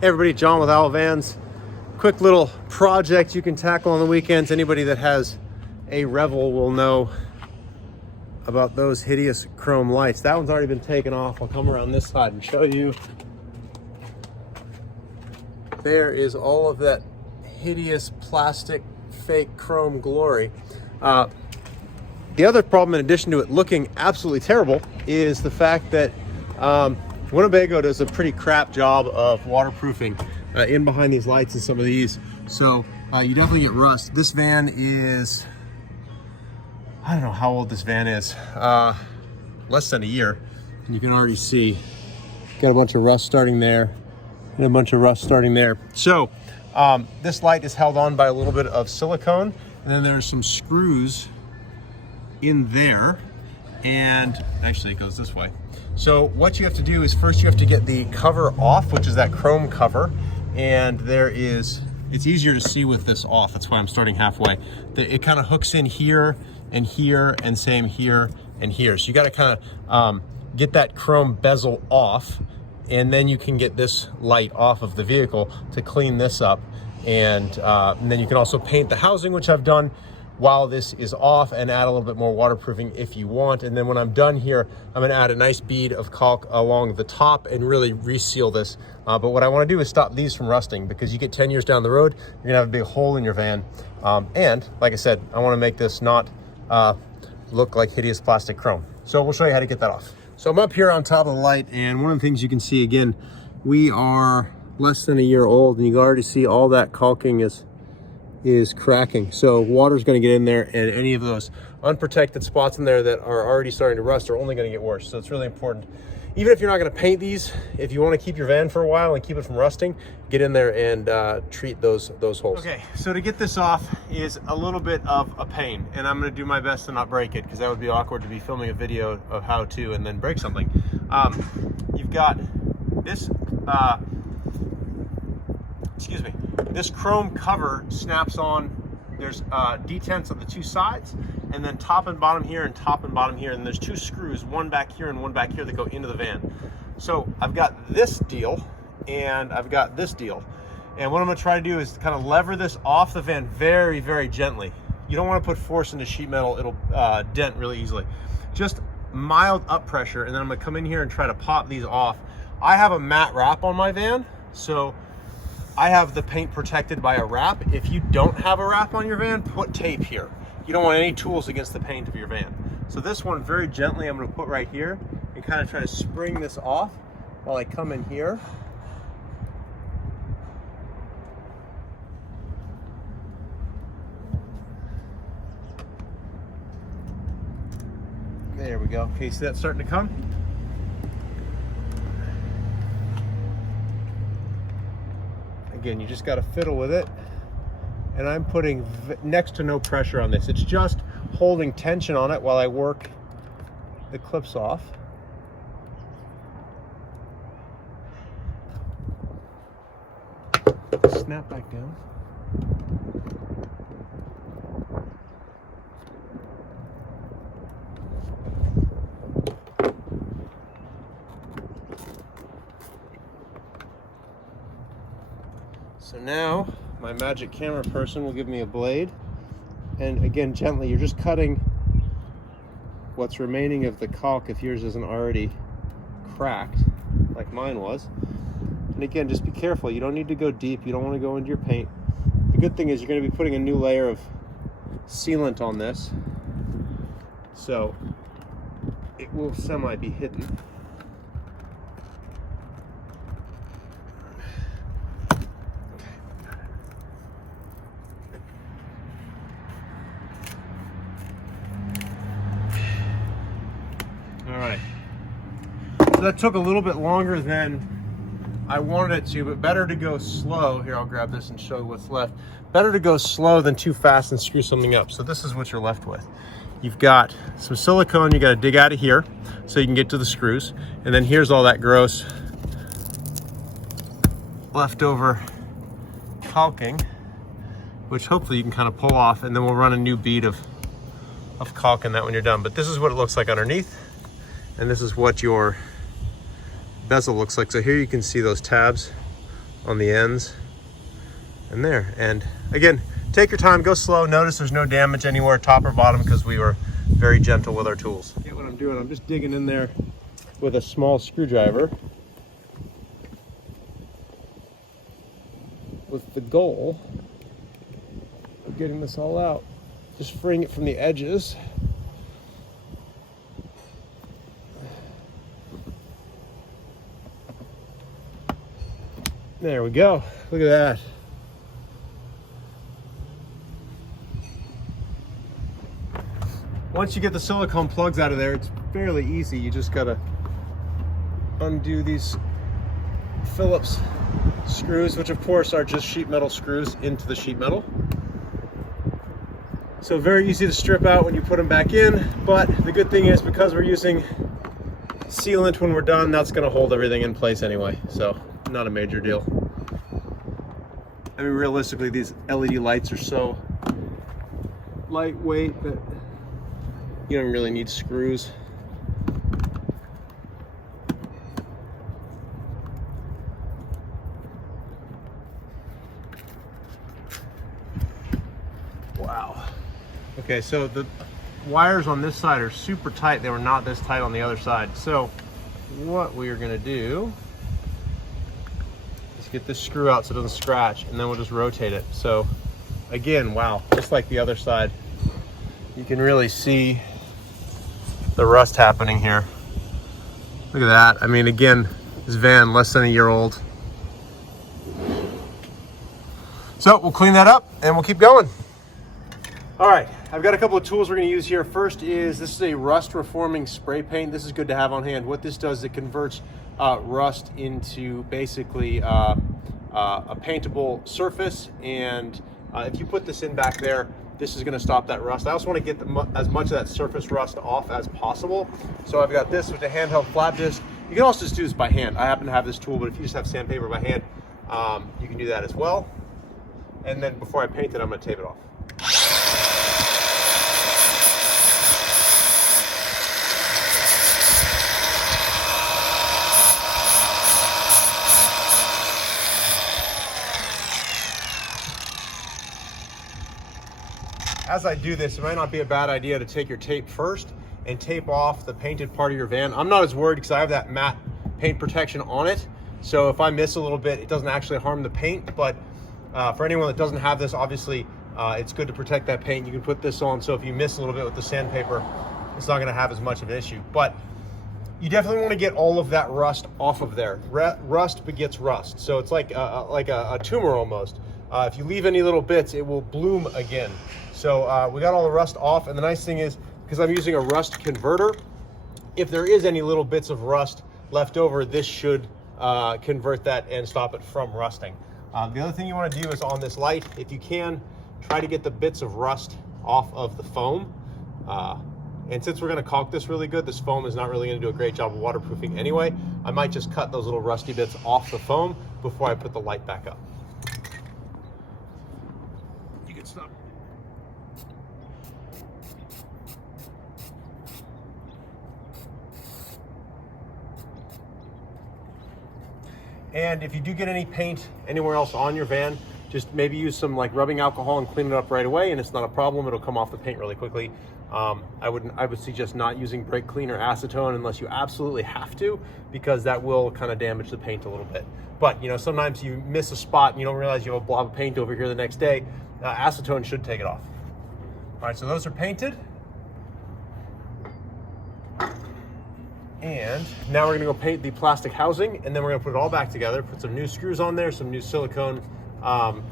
Hey everybody, John with Owl Vans. Quick little project you can tackle on the weekends. Anybody that has a Revel will know about those hideous chrome lights. That one's already been taken off. I'll come around this side and show you. There is all of that hideous plastic fake chrome glory. The other problem, in addition to it looking absolutely terrible, is the fact that Winnebago does a pretty crap job of waterproofing in behind these lights and some of these. So you definitely get rust. This van is, I don't know how old this van is, less than a year. And you can already see, got a bunch of rust starting there and a bunch of rust starting there. So this light is held on by a little bit of silicone, and then there's some screws in there, and actually it goes this way. So what you have to do is first you have to get the cover off, which is that chrome cover, and it's easier to see with this off. That's why I'm starting halfway. It kind of hooks in here and here, and same here and here. So you got to kind of get that chrome bezel off, and then you can get this light off of the vehicle to clean this up. And then you can also paint the housing, which I've done while this is off, and add a little bit more waterproofing if you want. And then when I'm done here, I'm gonna add a nice bead of caulk along the top and really reseal this. But what I wanna do is stop these from rusting, because you get 10 years down the road, you're gonna have a big hole in your van. And like I said, I wanna make this not look like hideous plastic chrome. So we'll show you how to get that off. So I'm up here on top of the light, and one of the things you can see, again, we are less than a year old, and you can already see all that caulking is cracking. So water's going to get in there, and any of those unprotected spots in there that are already starting to rust are only going to get worse. So it's really important, even if you're not going to paint these, if you want to keep your van for a while and keep it from rusting, get in there and treat those holes. Okay, so to get this off is a little bit of a pain, and I'm going to do my best to not break it, because that would be awkward to be filming a video of how to and then break something. You've got this this chrome cover snaps on. There's detents on the two sides, and then top and bottom here and top and bottom here, and there's two screws, one back here and one back here, that go into the van. So I've got this deal and I've got this deal, and what I'm going to try to do is kind of lever this off the van very, very gently. You don't want to put force into sheet metal, it'll dent really easily. Just mild up pressure, and then I'm going to come in here and try to pop these off. I have a matte wrap on my van, so I have the paint protected by a wrap. If you don't have a wrap on your van, put tape here. You don't want any tools against the paint of your van. So this one, very gently, I'm going to put right here and kind of try to spring this off while I come in here. There we go. Okay, see that starting to come? Again, you just got to fiddle with it, and I'm putting next to no pressure on this. It's just holding tension on it while I work the clips off. Snap back down. So now my magic camera person will give me a blade, and again, gently, you're just cutting what's remaining of the caulk if yours isn't already cracked like mine was. And again, just be careful. You don't need to go deep. You don't want to go into your paint. The good thing is you're going to be putting a new layer of sealant on this, so it will semi be hidden. All right, so that took a little bit longer than I wanted it to, but better to go slow. Here, I'll grab this and show you what's left. Better to go slow than too fast and screw something up. So this is what you're left with. You've got some silicone you got to dig out of here so you can get to the screws. And then here's all that gross leftover caulking, which hopefully you can kind of pull off, and then we'll run a new bead of caulk in that when you're done. But this is what it looks like underneath, and this is what your bezel looks like. So here you can see those tabs on the ends and there. And again, take your time, go slow. Notice there's no damage anywhere, top or bottom, because we were very gentle with our tools. Get what I'm doing, I'm just digging in there with a small screwdriver with the goal of getting this all out. Just freeing it from the edges. There we go. Look at that. Once you get the silicone plugs out of there, it's fairly easy. You just gotta undo these Phillips screws, which of course are just sheet metal screws into the sheet metal. So very easy to strip out when you put them back in, but the good thing is because we're using sealant when we're done, that's gonna hold everything in place anyway. So not a major deal. I mean, realistically, these LED lights are so lightweight that you don't really need screws. Wow. Okay, so the wires on this side are super tight. They were not this tight on the other side. So what we are gonna do is get this screw out so it doesn't scratch, and then we'll just rotate it. So again, wow, just like the other side, you can really see the rust happening here. Look at that. I mean, again, this van less than a year old. So we'll clean that up and we'll keep going. All right, I've got a couple of tools we're gonna use here. First is, this is a rust reforming spray paint. This is good to have on hand. What this does is it converts rust into basically a paintable surface. And if you put this in back there, this is gonna stop that rust. I also wanna get as much of that surface rust off as possible. So I've got this with a handheld flat disc. You can also just do this by hand. I happen to have this tool, but if you just have sandpaper by hand, you can do that as well. And then before I paint it, I'm gonna tape it off. As I do this, it might not be a bad idea to take your tape first and tape off the painted part of your van. I'm not as worried because I have that matte paint protection on it. So if I miss a little bit, it doesn't actually harm the paint. But for anyone that doesn't have this, obviously it's good to protect that paint. You can put this on, so if you miss a little bit with the sandpaper, it's not gonna have as much of an issue. But you definitely wanna get all of that rust off of there. Rust begets rust. So it's like a tumor almost. If you leave any little bits, it will bloom again. So we got all the rust off, and the nice thing is, because I'm using a rust converter, if there is any little bits of rust left over, this should convert that and stop it from rusting. The other thing you want to do is on this light, if you can, try to get the bits of rust off of the foam. And since we're going to caulk this really good, this foam is not really going to do a great job of waterproofing anyway. I might just cut those little rusty bits off the foam before I put the light back up. You can stop. And if you do get any paint anywhere else on your van, just maybe use some like rubbing alcohol and clean it up right away, and it's not a problem. It'll come off the paint really quickly. I would suggest not using brake clean or acetone unless you absolutely have to, because that will kind of damage the paint a little bit. But you know, sometimes you miss a spot and you don't realize you have a blob of paint over here the next day. Acetone should take it off. All right, so those are painted. And now we're gonna go paint the plastic housing, and then we're gonna put it all back together, put some new screws on there, some new silicone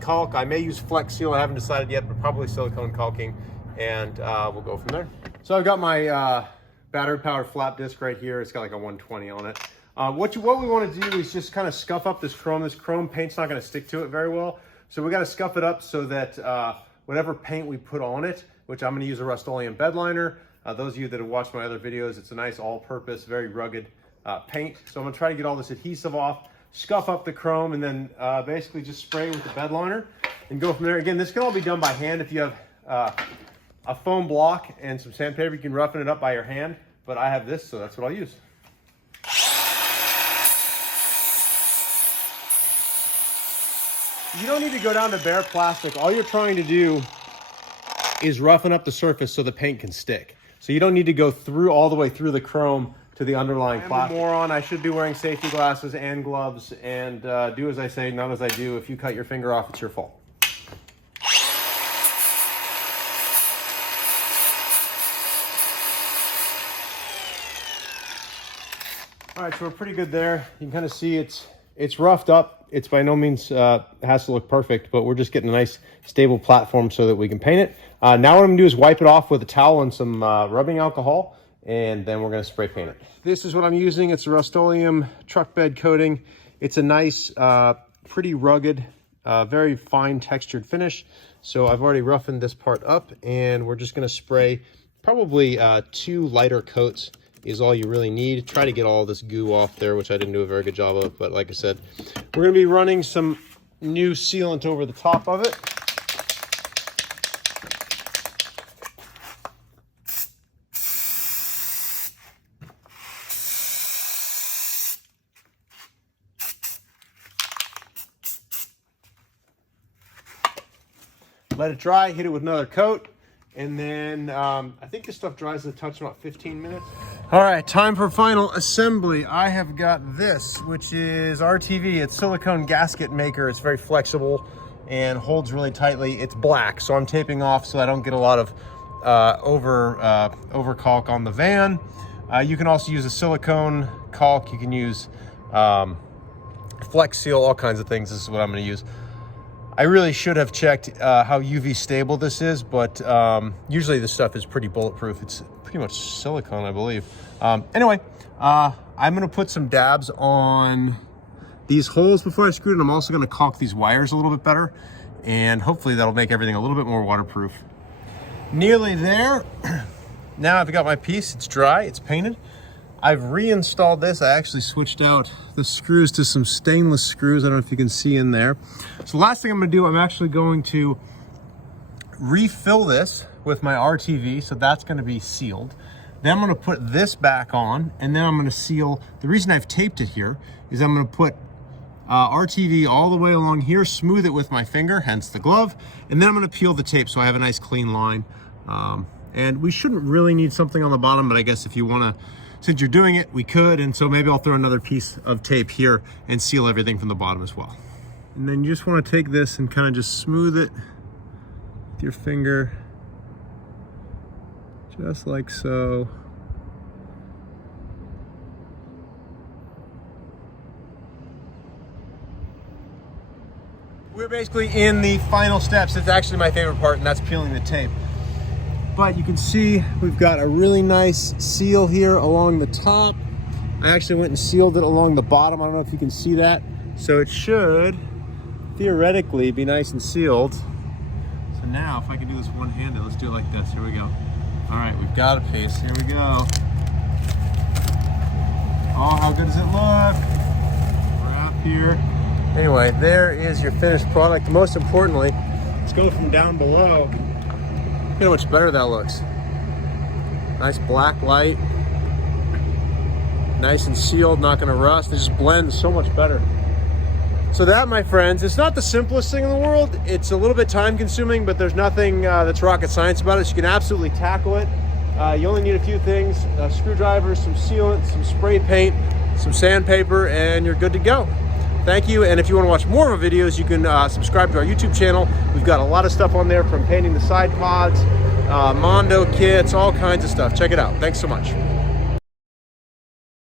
caulk. I may use Flex Seal, I haven't decided yet, but probably silicone caulking, and we'll go from there. So I've got my battery powered flap disc right here. It's got like a 120 on it. What we wanna do is just kind of scuff up this chrome. This chrome paint's not gonna stick to it very well. So we gotta scuff it up so that whatever paint we put on it, which I'm gonna use a Rust-Oleum bed liner. Those of you that have watched my other videos, it's a nice all-purpose, very rugged paint. So I'm gonna try to get all this adhesive off, scuff up the chrome, and then basically just spray with the bed liner and go from there. Again, this can all be done by hand. If you have a foam block and some sandpaper, you can roughen it up by your hand, but I have this, so that's what I'll use. You don't need to go down to bare plastic. All you're trying to do is roughen up the surface so the paint can stick. So you don't need to go through all the way through the chrome to the underlying plastic. I'm a moron. I should be wearing safety glasses and gloves and do as I say, not as I do. If you cut your finger off, it's your fault. All right, so we're pretty good there. You can kind of see it's roughed up. It's by no means has to look perfect, but we're just getting a nice stable platform so that we can paint it. Now what I'm gonna do is wipe it off with a towel and some rubbing alcohol, and then we're gonna spray paint it. This is what I'm using. It's a Rust-Oleum truck bed coating. It's a nice, pretty rugged, very fine textured finish. So I've already roughened this part up, and we're just gonna spray probably 2 lighter coats is all you really need. Try to get all this goo off there, which I didn't do a very good job of, but like I said, we're gonna be running some new sealant over the top of it. Let it dry, hit it with another coat, and then I think this stuff dries at a touch in about 15 minutes. All right, time for final assembly. I have got this, which is RTV. It's silicone gasket maker. It's very flexible and holds really tightly. It's black, so I'm taping off so I don't get a lot of over caulk on the van. You can also use a silicone caulk. You can use Flex Seal, all kinds of things. This is what I'm going to use. I really should have checked how UV stable this is, but usually this stuff is pretty bulletproof. It's pretty much silicone, I believe. Anyway, I'm gonna put some dabs on these holes before I screw it, and I'm also gonna caulk these wires a little bit better, and hopefully that'll make everything a little bit more waterproof. Nearly there. Now I've got my piece, it's dry, it's painted. I've reinstalled this. I actually switched out the screws to some stainless screws. I don't know if you can see in there. So last thing I'm gonna do, I'm actually going to refill this with my RTV, so that's gonna be sealed. Then I'm gonna put this back on, and then I'm gonna seal. The reason I've taped it here is I'm gonna put RTV all the way along here, smooth it with my finger, hence the glove, and then I'm gonna peel the tape so I have a nice clean line. And we shouldn't really need something on the bottom, but I guess if you wanna, since you're doing it, we could, and so maybe I'll throw another piece of tape here and seal everything from the bottom as well. And then you just wanna take this and kind of just smooth it with your finger, just like so. We're basically in the final steps. It's actually my favorite part, and that's peeling the tape. But you can see we've got a really nice seal here along the top. I actually went and sealed it along the bottom. I don't know if you can see that. So it should theoretically be nice and sealed. So now if I can do this one-handed, let's do it like this. Here we go. All right, we've got a piece. Here we go. Oh, how good does it look? Wrap here. Anyway, there is your finished product. Most importantly, let's go from down below. Look how much better that looks. Nice black light. Nice and sealed, not gonna rust. It just blends so much better. So that, my friends, it's not the simplest thing in the world. It's a little bit time consuming, but there's nothing that's rocket science about it. So you can absolutely tackle it. You only need a few things: a screwdriver, some sealant, some spray paint, some sandpaper, and you're good to go. Thank you, and if you want to watch more of our videos, you can subscribe to our YouTube channel. We've got a lot of stuff on there, from painting the side pods, Mondo kits, all kinds of stuff. Check it out. Thanks so much.